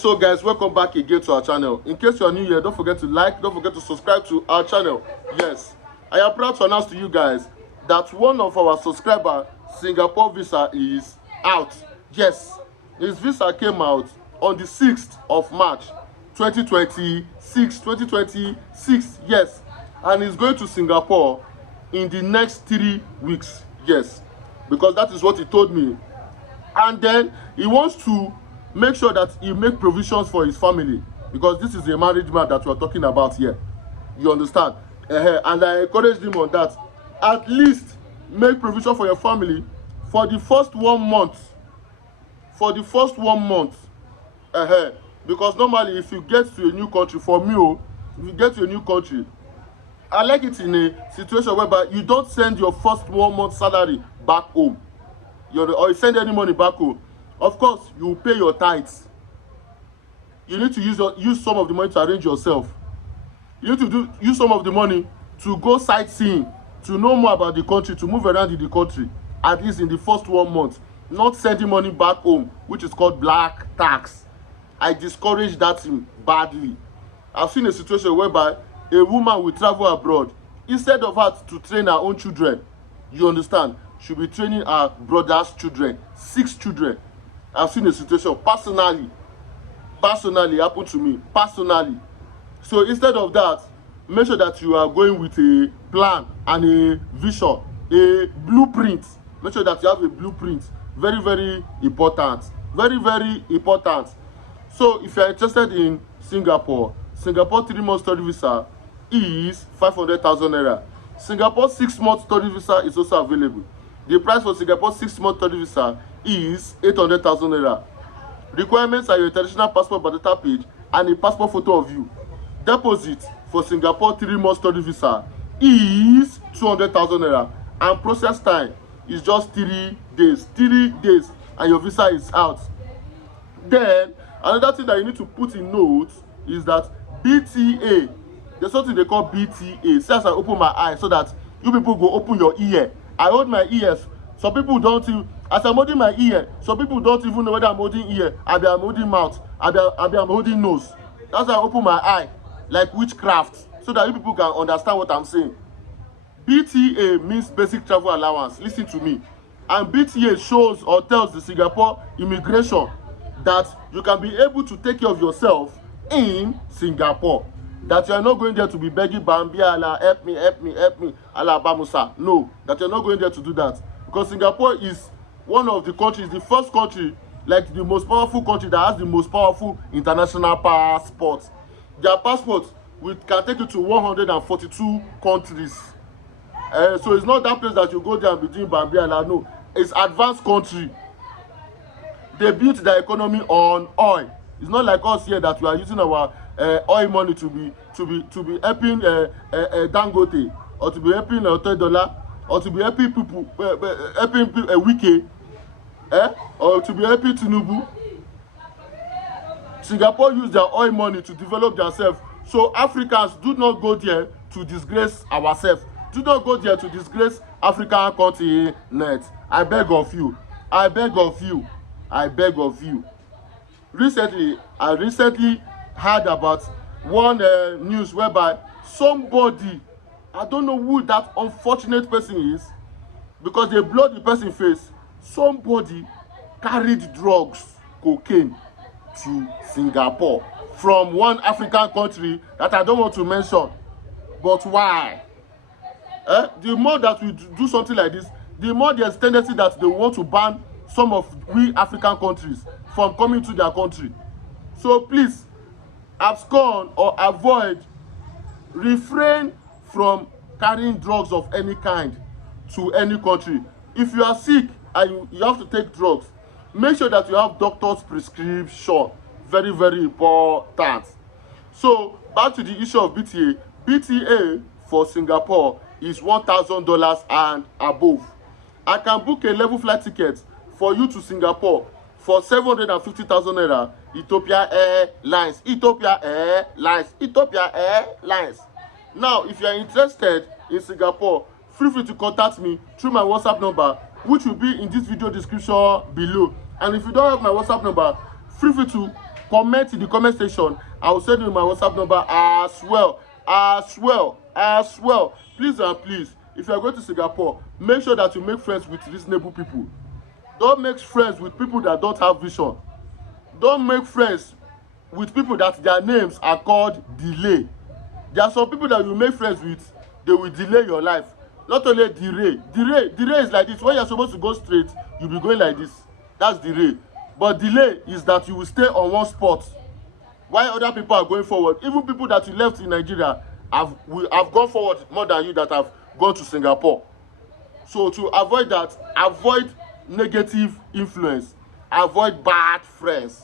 so guys, welcome back again to our channel. In case you are new here, don't forget to like, don't forget to subscribe to our channel. Yes, I am proud to announce to you guys that one of our subscriber Singapore visa is out. Yes, his visa came out on the 6th of March 2026. Yes, and he's going to Singapore in the next 3 weeks. Yes, because that is what he told me. And then he wants to make sure that he make provisions for his family, because this is a married man that we are talking about here. You understand? And I encouraged him on that. At least make provision for your family for the first 1 month. For the first 1 month. Because normally if you get to a new country, for me, if you get to a new country, I like it in a situation whereby you don't send your first 1 month salary back home. Or you send any money back home. Of course, you will pay your tithes. You need to use some of the money to arrange yourself. You need to use some of the money to go sightseeing, to know more about the country, to move around in the country, at least in the first 1 month. Not sending money back home, which is called black tax. I discourage that badly. I've seen a situation whereby a woman will travel abroad. Instead of her to train her own children, you understand, she'll be training her brother's children, 6 children. I've seen a situation personally happened to me, personally. So instead of that, make sure that you are going with a plan and a vision, a blueprint. Make sure that you have a blueprint. Very, very important. Very, very important. So if you are interested in Singapore 3-month study visa is 500,000 naira. Singapore 6-month study visa is also available. The price for Singapore 6-month study visa is 800,000 naira. Requirements are your international passport data page and a passport photo of you. Deposit for Singapore 3-month study visa is 200,000 naira, and process time is just 3 days. 3 days and your visa is out. Then another thing that you need to put in notes is that BTA, there's something they call BTA. See, as I open my eye so that you people go open your ear. I hold my ears. Some people don't even, as I'm holding my ear, some people don't even know whether I'm holding ear, I'm holding mouth, I'm holding nose. That's why I open my eye, like witchcraft, so that you people can understand what I'm saying. BTA means basic travel allowance. Listen to me. And BTA shows or tells the Singapore immigration that you can be able to take care of yourself in Singapore. That you are not going there to be begging Bambi, Allah, help me, Allah Bamusa. No, that you're not going there to do that. Because Singapore is one of the countries, the first country, like the most powerful country that has the most powerful international passports. Their passport can take you to 142 countries. So it's not that place that you go there and be doing Bambi, Allah. No, it's advanced country. They built their economy on oil. It's not like us here that we are using our oil money to be helping Dangote, or to be helping $10, or to be helping people, helping a wiki, or to be helping Tinubu. Singapore use their oil money to develop themselves. So Africans, do not go there to disgrace ourselves. Do not go there to disgrace African continent. I beg of you. I beg of you. I beg of you. I recently heard about one news whereby somebody, I don't know who that unfortunate person is, because they blow the person's face. Somebody carried drugs, cocaine, to Singapore from one African country that I don't want to mention. But why? The more that we do something like this, the more there's tendency that they want to ban some of we African countries from coming to their country. So please, abscond or avoid, refrain from carrying drugs of any kind to any country. If you are sick and you have to take drugs, make sure that you have doctor's prescription. Very, very important. So back to the issue of BTA. BTA for Singapore is $1,000 and above. I can book a level flight ticket for you to Singapore for 750,000 naira. Ethiopia Airlines. Now, if you are interested in Singapore, feel free to contact me through my WhatsApp number, which will be in this video description below. And if you don't have my WhatsApp number, feel free to comment in the comment section. I will send you my WhatsApp number as well. Please and please, if you are going to Singapore, make sure that you make friends with reasonable people. Don't make friends with people that don't have vision. Don't make friends with people that their names are called delay. There are some people that you make friends with, they will delay your life. Not only delay is like this. When you're supposed to go straight, you'll be going like this. That's delay. But delay is that you will stay on one spot while other people are going forward. Even people that you left in Nigeria have gone forward more than you that have gone to Singapore. So to avoid that, avoid negative influence, avoid bad friends.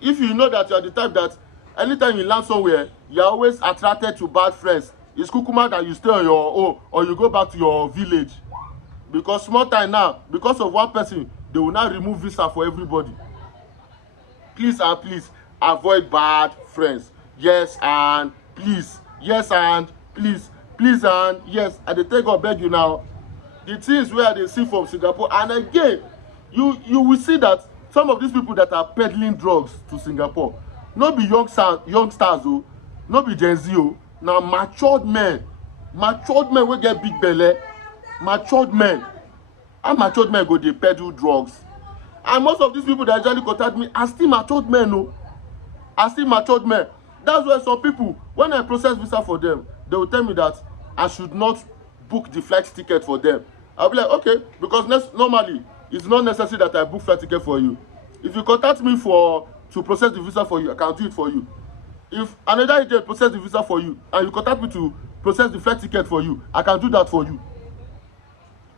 If you know that you are the type that anytime you land somewhere, you are always attracted to bad friends, it's kukuma that you stay on your own or you go back to your village. Because small time now, because of one person, they will now remove visa for everybody. Please and please avoid bad friends. Yes and please. Yes and please. Please and yes. I dey take God beg you now. The things where they see from Singapore, and again, you will see that some of these people that are peddling drugs to Singapore, no be youngsters oh, no be Gen Z oh, na matured men wey get big belle, matured men. And matured men go dey peddle drugs. And most of these people that actually contact me are still matured men oh, are still matured men. That's why some people, when I process visa for them, they will tell me that I should not book the flight ticket for them. I'll be like, okay, because normally it's not necessary that I book flight ticket for you. If you contact me to process the visa for you, I can do it for you. If another agent process the visa for you and you contact me to process the flight ticket for you, I can do that for you.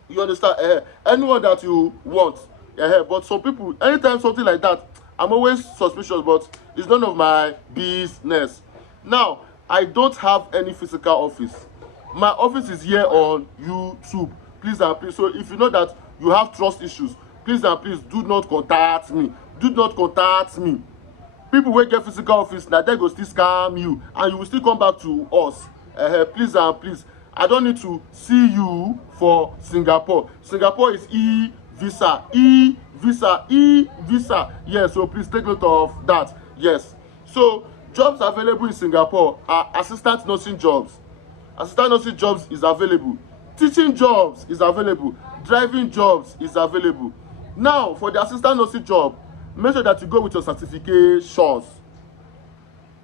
You understand? Anyone that you want. But some people, anytime something like that, I'm always suspicious, but it's none of my business. Now, I don't have any physical office. My office is here on YouTube. Please and please. So if you know that you have trust issues, please and please do not contact me. Do not contact me. People wey get physical office, na they go still scam you and you will still come back to us. Please and please. I don't need to see you for Singapore. Singapore is e-visa. E-visa. Yes, so please take note of that. Yes. So jobs available in Singapore are assistant nursing jobs. Assistant nursing jobs is available. Teaching jobs is available. Driving jobs is available. Now, for the assistant nursing job, make sure that you go with your certifications.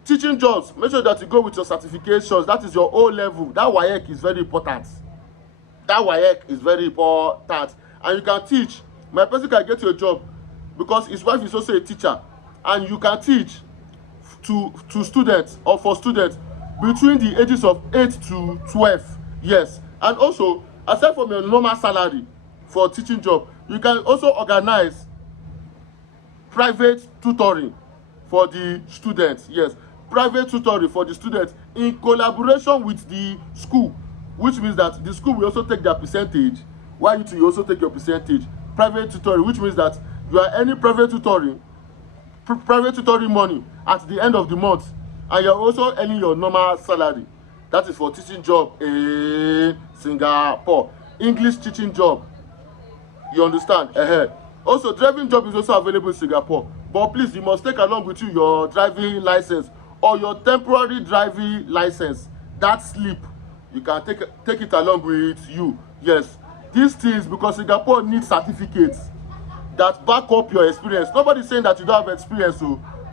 Teaching jobs, make sure that you go with your certifications. That is your O level. That WAEC is very important. That WAEC is very important. And you can teach. My person can get you a job because his wife is also a teacher. And you can teach to students or for students between the ages of 8 to 12 years. And also, aside from your normal salary for teaching job, you can also organize private tutoring for the students. Yes, private tutoring for the students in collaboration with the school, which means that the school will also take their percentage while you also take your percentage. Private tutoring, which means that you are earning private tutoring money at the end of the month, and you're also earning your normal salary. That is for teaching job in Singapore. English teaching job. You understand? Also, driving job is also available in Singapore. But please, you must take along with you your driving license or your temporary driving license. That slip, you can take it along with you. Yes. These things, because Singapore needs certificates that back up your experience. Nobody's saying that you don't have experience,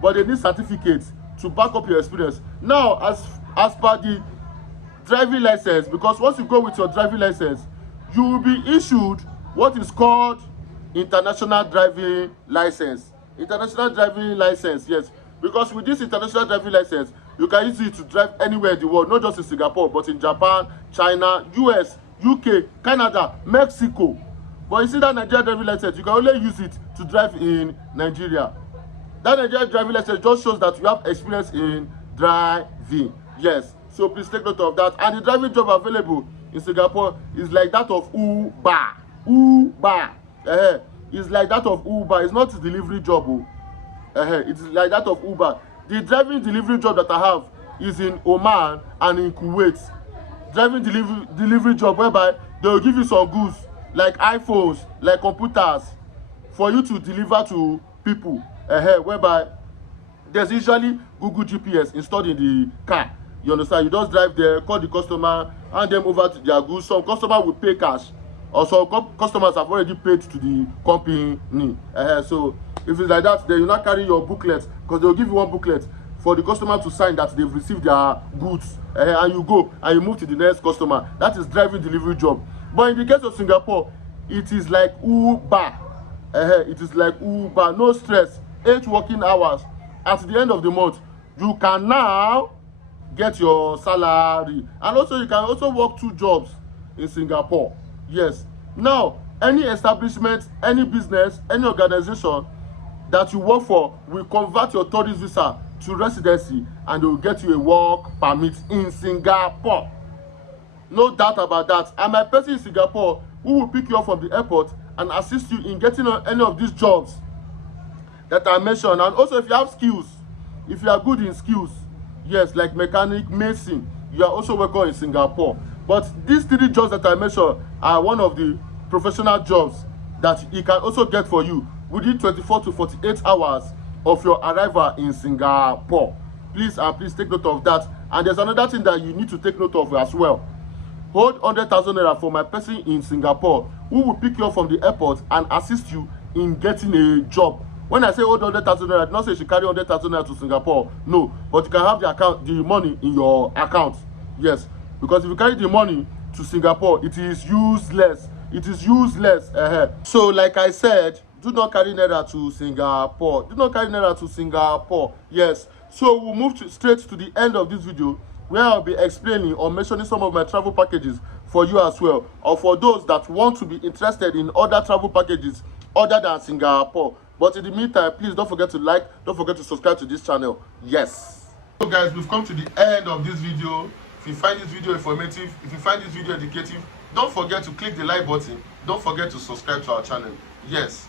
but they need certificates to back up your experience. Now, as per the driving license, because once you go with your driving license, you will be issued what is called international driving license. International driving license, yes. Because with this international driving license, you can use it to drive anywhere in the world, not just in Singapore, but in Japan, China, US, UK, Canada, Mexico. But you see that Nigerian driving license, you can only use it to drive in Nigeria. That Nigerian driving license just shows that you have experience in driving. Yes. So please take note of that. And the driving job available in Singapore is like that of Uber. It's like that of Uber. It's not a delivery job. It's like that of Uber. The driving delivery job that I have is in Oman and in Kuwait. Driving delivery job whereby they will give you some goods like iPhones, like computers, for you to deliver to people. Whereby there's usually Google GPS installed in the car. You understand? You just drive there, call the customer, hand them over to their goods. Some customer will pay cash, or some customers have already paid to the company. So if it's like that, then you not carry your booklet, because they will give you one booklet for the customer to sign that they've received their goods, and you go and you move to the next customer. That is driving delivery job. But in the case of Singapore, it is like Uber. It is like Uber, no stress, 8 working hours. At the end of the month, you can now get your salary, and also you can also work 2 jobs in Singapore. Yes. Now, any establishment, any business, any organization that you work for will convert your tourist visa to residency, and they will get you a work permit in Singapore. No doubt about that. And my person in Singapore who will pick you up from the airport and assist you in getting on any of these jobs that I mentioned. And also, if you have skills, if you are good in skills, yes, like mechanic, mason, you are also welcome in Singapore. But these 3 jobs that I mentioned are one of the professional jobs that you can also get for you within 24 to 48 hours of your arrival in Singapore. Please take note of that. And there's another thing that you need to take note of as well. Hold 100,000 naira for my person in Singapore who will pick you up from the airport and assist you in getting a job. When I say hold 100,000 naira, I do not say you should carry 100,000 naira to Singapore. No, but you can have the money in your account. Yes, because if you carry the money to Singapore, it is useless. It is useless. So, like I said, do not carry naira to Singapore. Do not carry naira to Singapore. Yes. So we'll move straight to the end of this video, where I'll be explaining or mentioning some of my travel packages for you as well, or for those that want to be interested in other travel packages other than Singapore. But in the meantime, please don't forget to like, don't forget to subscribe to this channel. Yes. So guys, we've come to the end of this video. If you find this video informative, if you find this video educative, don't forget to click the like button. Don't forget to subscribe to our channel. Yes.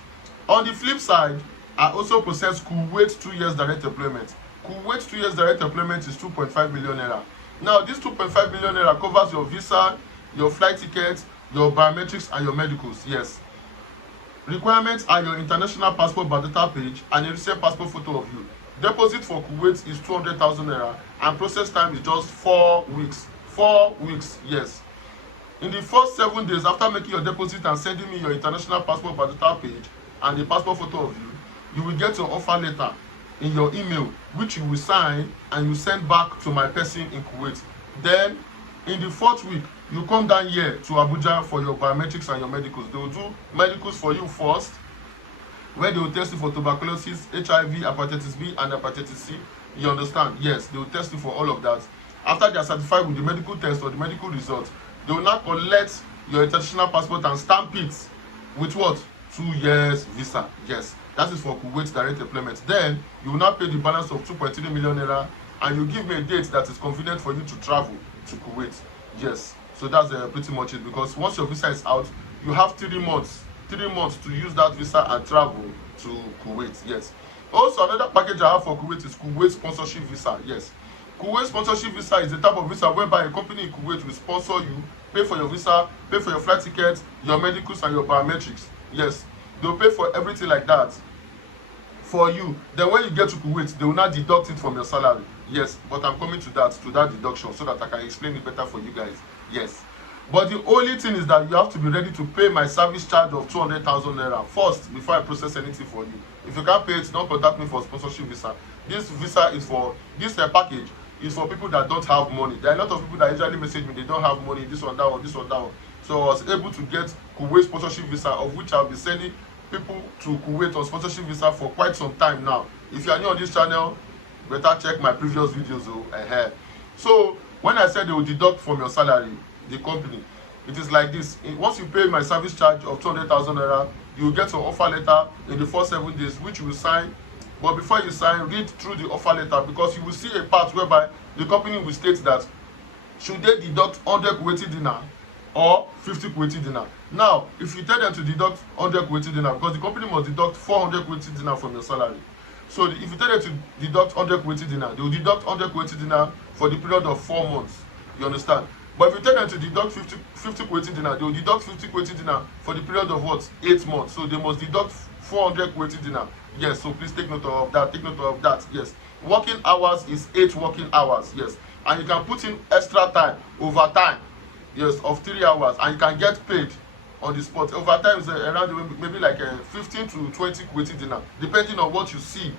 On the flip side, I also process Kuwait 2 years direct employment. Kuwait 2 years direct employment is 2.5 million naira. Now, this 2.5 million naira covers your visa, your flight tickets, your biometrics, and your medicals. Yes. Requirements are your international passport biodata page and a recent passport photo of you. Deposit for Kuwait is 200,000 naira, and process time is just 4 weeks. 4 weeks, yes. In the first 7 days after making your deposit and sending me your international passport biodata page and the passport photo of you, you will get your offer letter in your email, which you will sign and you send back to my person in Kuwait. Then in the 4th week, you come down here to Abuja for your biometrics and your medicals. They will do medicals for you first, where they will test you for tuberculosis, HIV, hepatitis B, and hepatitis C. You understand? Yes, they will test you for all of that. After they are satisfied with the medical test or the medical results, they will now collect your international passport and stamp it with what? 2 years visa. Yes, that is for Kuwait direct employment. Then you will now pay the balance of 2.3 million naira, and you give me a date that is convenient for you to travel to Kuwait. Yes, so that's pretty much it, because once your visa is out, you have 3 months to use that visa and travel to Kuwait. Yes. Also, another package I have for Kuwait is Kuwait sponsorship visa. Yes. Kuwait sponsorship visa is the type of visa whereby a company in Kuwait will sponsor you, pay for your visa, pay for your flight tickets, your medicals, and your biometrics. Yes, they'll pay for everything like that for you. Then when you get to Kuwait, they will not deduct it from your salary. Yes, but I'm coming to that deduction so that I can explain it better for you guys. Yes. But the only thing is that you have to be ready to pay my service charge of 200,000 naira first before I process anything for you. If you can't pay it, don't contact me for sponsorship visa. This visa is for, this package is for people that don't have money. There are a lot of people that usually message me, they don't have money, this one, that one, this one, that one. So I was able to get Kuwait sponsorship visa, of which I'll be sending people to Kuwait on sponsorship visa for quite some time now. If you are new on this channel, better check my previous videos. So when I said they will deduct from your salary, the company, it is like this. Once you pay my service charge of 200,000 naira, you will get your offer letter in the first 7 days, which you will sign. But before you sign, read through the offer letter, because you will see a part whereby the company will state that should they deduct 100 Kuwaiti dinar or 50 Kuwaiti dinar. Now, if you tell them to deduct 100 Kuwaiti dinar, because the company must deduct 400 Kuwaiti dinar from your salary. So if you tell them to deduct 100 Kuwaiti dinar, they will deduct 100 Kuwaiti dinar for the period of 4 months. You understand? But if you tell them to deduct 50 Kuwaiti dinar, they will deduct 50 Kuwaiti dinar for the period of what? 8 months. So they must deduct 400 Kuwaiti dinar. Yes, so please take note of that. Take note of that. Yes, working hours is 8 working hours. Yes, and you can put in extra time, overtime. Yes, of 3 hours, and you can get paid on the spot. Overtime is around maybe like 15 to 20 Kuwaiti dinar, depending on what you see.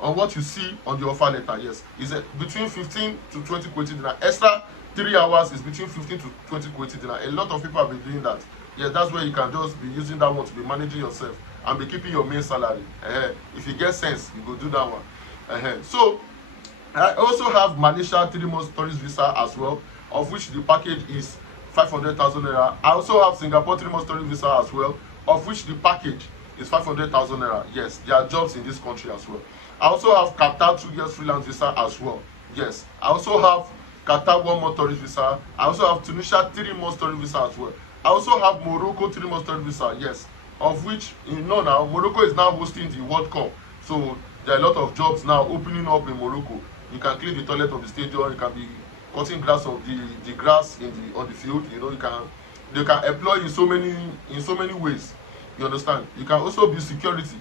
On what you see on the offer letter. Yes, is between 15 to 20 Kuwaiti dinar. Extra 3 hours is between 15 to 20 Kuwaiti dinar. A lot of people have been doing that. Yes, that's where you can just be using that one to be managing yourself and be keeping your main salary. If you get sense, you go do that one. So I also have Malaysia 3 months tourist visa as well, of which the package is 500,000 naira. I also have Singapore 3 months tourist visa as well, of which the package is 500,000 naira. Yes, there are jobs in this country as well. I also have Qatar 2 years freelance visa as well. Yes, I also have Qatar 1 month tourist visa. I also have Tunisia 3 months tourist visa as well. I also have Morocco 3 months tourist visa. Yes, of which you know now Morocco is now hosting the World Cup, so there are a lot of jobs now opening up in Morocco. You can clean the toilet of the stadium. You can be cutting grass of the grass on the field. You know, they can employ you in so many ways. You understand? You can also be security.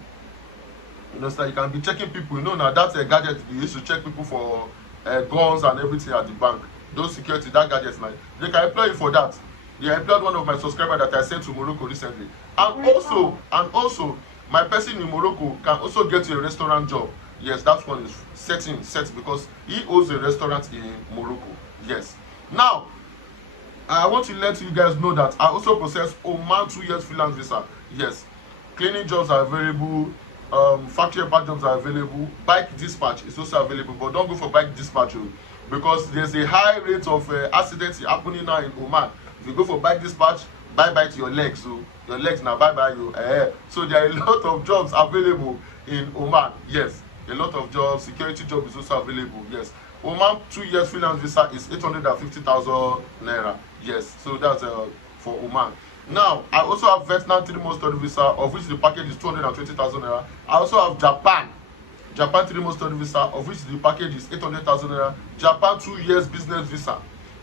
You understand? You can be checking people. You know now that's a gadget they used to check people for guns and everything at the bank. Those security, that gadgets now they can employ you for that. They employed one of my subscribers that I sent to Morocco recently, and also my person in Morocco can also get you a restaurant job. Yes, that one is set because he owns a restaurant in Morocco. Yes. Now, I want to let you guys know that I also possess Oman 2 years freelance visa. Yes, cleaning jobs are available. Factory part jobs are available. Bike dispatch is also available, but don't go for bike dispatch because there's a high rate of accidents happening now in Oman. If you go for bike dispatch, bye bye to your legs. So your legs now bye bye you. So there are a lot of jobs available in Oman. Yes, a lot of jobs. Security job is also available. Yes, Oman 2 years freelance visa is 850,000 naira. Yes, so that's for Oman. Now I also have Vietnam 3 months study visa, of which the package is 220,000 naira. I also have Japan 3 months study visa, of which the package is 800,000 naira. Japan 2 years business visa,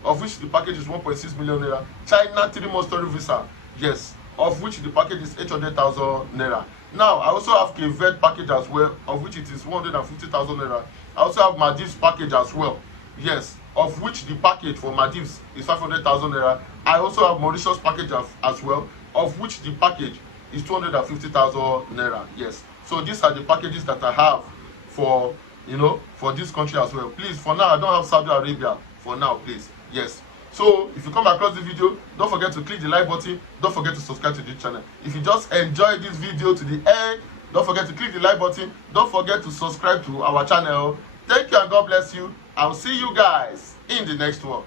of which the package is 1.6 million naira. China 3 months study visa, yes, of which the package is 800,000 naira. Now I also have Verde package as well, of which it is 150,000 naira. I also have Maldives package as well, yes, of which the package for Maldives is 500,000 naira. I also have Mauritius package as well, of which the package is 250,000 naira. Yes, so these are the packages that I have for for this country as well. Please, for now I don't have Saudi Arabia for now, please. Yes, so if you come across the video, don't forget to click the like button. Don't forget to subscribe to this channel. If you just enjoyed this video to the end, don't forget to click the like button. Don't forget to subscribe to our channel. Thank you and God bless you. I'll see you guys in the next one.